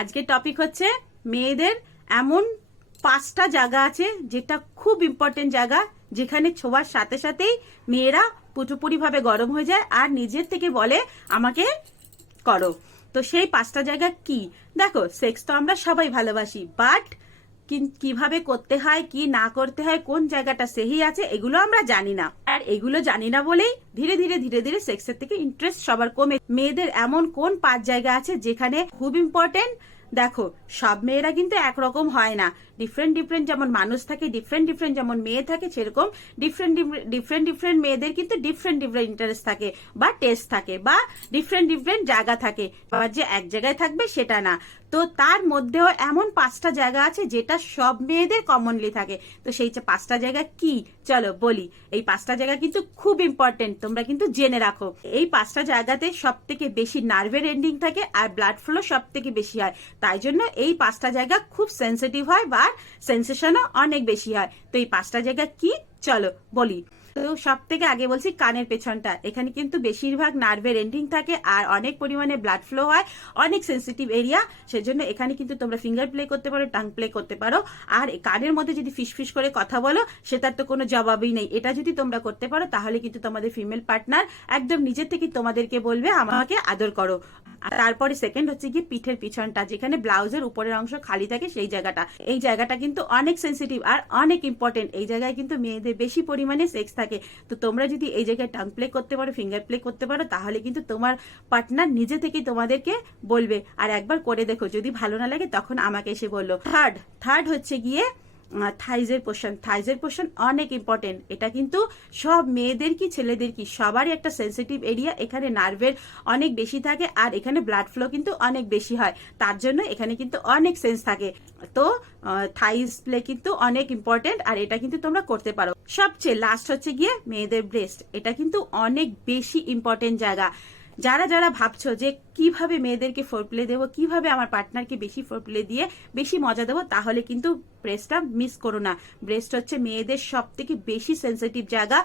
আজকের টপিক হচ্ছে মেয়েদের এমন 5টা জায়গা আছে যেটা খুব ইম্পর্টেন্ট জায়গা, যেখানে ছোঁয়ার সাথে সাথেই মেয়েরা পুরোপুরি ভাবে গরম হয়ে যায় আর নিজের থেকে বলে আমাকে করো। তো সেই 5টা জায়গা কি? দেখো, সেক্স তো আমরা সবাই ভালোবাসি, বাট কিভাবে করতে হয়, কি না করতে হয়, কোন জায়গাটা সেহি আছে, এগুলো আমরা জানি না। আর এগুলো জানি না বলেই ধীরে ধীরে ধীরে ধীরে সেক্সের থেকে ইন্টারেস্ট সবার কমে। মেয়েদের এমন কোন 5 জায়গা আছে যেখানে খুব ইম্পর্টেন্ট? দেখো, সব মেয়েরা কিন্তু একরকম হয় না, ডিফারেন্ট ডিফারেন্ট যেমন মানুষ থাকে, ডিফারেন্ট ডিফারেন্ট যেমন মেয়ে থাকে, সেরকম ডিফারেন্ট ডিফারেন্ট মেয়েদের কিন্তু ডিফারেন্ট ডিফারেন্ট ইন্টারেস্ট থাকে বা টেস্ট থাকে বা ডিফারেন্ট ডিফারেন্ট জায়গা থাকে। আবার যে এক জায়গায় থাকবে সেটা না। তো তার মধ্যেও এমন 5টা জায়গা আছে যেটা সব মেয়েদের কমনলি থাকে। তো সেই 5টা জায়গা কি, চলো বলি। এই 5টা জায়গা কিন্তু খুব ইম্পর্টেন্ট, তোমরা কিন্তু জেনে রাখো। এই 5টা জায়গাতে সব থেকে বেশি নার্ভের এন্ডিং থাকে আর ব্লাড ফ্লো সব থেকে বেশি হয়। তাই জন্য এই 5টা জায়গা খুব সেন্সিটিভ হয় বা সেন্সেশনও অনেক বেশি হয়। তো এই 5টা জায়গা কি, চলো বলি। তো সব থেকে আগে বলছি কানের পেছনটা। এখানে কিন্তু বেশিরভাগ নার্ভের এন্ডিং থাকে আর অনেক পরিমাণে ব্লাড ফ্লো হয়, অনেক সেন্সিটিভ এরিয়া। সেজন্য এখানে কিন্তু তোমরা ফিঙ্গার প্লে করতে পারো, টাং প্লে করতে পারো। আর কানের মধ্যে যদি ফিস করে কথা বলো, সেটার তো কোনো জবাবই নেই। এটা যদি তোমরা করতে পারো তাহলে কিন্তু তোমাদের ফিমেল পার্টনার একদম নিজের থেকে তোমাদেরকে বলবে আমাকে আদর করো। তারপরে সেকেন্ড হচ্ছে গিয়ে পিঠের পিছনটা, যেখানে ব্লাউজের উপরের অংশ খালি থাকে সেই জায়গাটা। এই জায়গাটা কিন্তু অনেক সেন্সিটিভ আর অনেক ইম্পর্টেন্ট। এই জায়গায় কিন্তু মেয়েদের বেশি পরিমাণে সেক্স থাকে। তো তোমরা যদি এই জায়গায় টাং প্লে করতে পারো, ফিঙ্গার প্লে করতে পারো, তাহলে কিন্তু তোমার পার্টনার নিজে থেকেই তোমাদেরকে বলবে। আর একবার করে দেখো, যদি ভালো না লাগে তখন আমাকে এসে বললো। থার্ড হচ্ছে গিয়ে থাইজের পোর্শন অনেক ইম্পর্টেন্ট। এটা কিন্তু সব মেয়েদের কি ছেলেদের কি সবারই একটা সেন্সিটিভ এরিয়া। এখানে নার্ভের অনেক বেশি থাকে আর এখানে ব্লাড ফ্লো কিন্তু অনেক বেশি হয়। তার জন্য এখানে কিন্তু অনেক সেন্স থাকে। তো থাইজ প্লে কিন্তু অনেক ইম্পর্টেন্ট আর এটা কিন্তু তোমরা করতে পারো। সবচেয়ে লাস্ট হচ্ছে গিয়ে মেয়েদের ব্রেস্ট। এটা কিন্তু অনেক বেশি ইম্পর্টেন্ট জায়গা। যারা ভাবছো যে কিভাবে মেয়েদেরকে ফোরপ্লে দেবো, কিভাবে আমার পার্টনারকে বেশি ফোরপ্লে দিয়ে বেশি মজা দেবো, তাহলে কিন্তু ব্রেস্টটা মিস করো না। ব্রেস্ট হচ্ছে মেয়েদের সব থেকে বেশি সেন্সিটিভ জায়গা।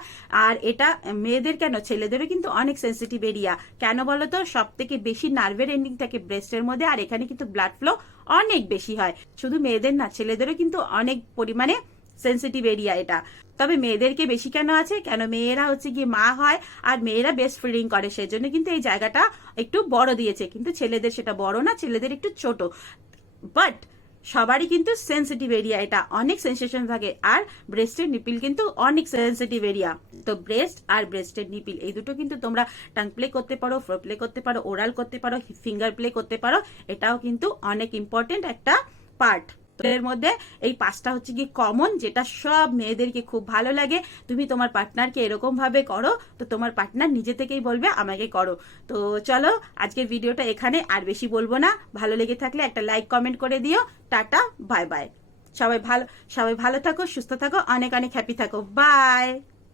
আর এটা মেয়েদের কেন, ছেলেদেরও কিন্তু অনেক সেন্সিটিভ এরিয়া। কেন বলো তো? সব থেকে বেশি নার্ভের এন্ডিং থাকে ব্রেস্টের মধ্যে আর এখানে কিন্তু ব্লাড ফ্লো অনেক বেশি হয়। শুধু মেয়েদের না, ছেলেদেরও কিন্তু অনেক পরিমাণে সেন্সিটিভ এরিয়া এটা। তবে মেয়েদেরকে বেশি কেন আছে, কেন মেয়েরা হচ্ছে গিয়ে মা হয় আর মেয়েরা বেস্ট ফিডিং করে, সেজন্য কিন্তু এই জায়গাটা একটু বড় দিয়েছে। কিন্তু ছেলেদের সেটা বড় না, ছেলেদের একটু ছোট। বাট সবারই কিন্তু সেন্সিটিভ এরিয়া, এটা অনেক সেন্সেশন থাকে। আর ব্রেস্টের নিপিল কিন্তু অনেক সেন্সিটিভ এরিয়া। তো ব্রেস্ট আর ব্রেস্টের নিপিল এই দুটো কিন্তু তোমরা টাং প্লে করতে পারো, ফোর প্লে করতে পারো, ওরাল করতে পারো, ফিঙ্গার প্লে করতে পারো। এটাও কিন্তু অনেক ইম্পর্টেন্ট একটা পার্ট। এর মধ্যে এই 5টা হচ্ছে কি কমন, যেটা সব মেয়েদেরকে খুব ভালো লাগে। তুমি তোমার পার্টনারকে এরকম ভাবে করো, তো তোমার পার্টনার নিজে থেকেই বলবে আমাকে করো। তো চলো, আজকের ভিডিওটা এখানে, আর বেশি বলবো না। ভালো লেগে থাকলে একটা লাইক কমেন্ট করে দিও। Tata, bye bye. সবাই ভালো থাকো, সুস্থ থাকো, অনেক অনেক হ্যাপি থাকো। বাই।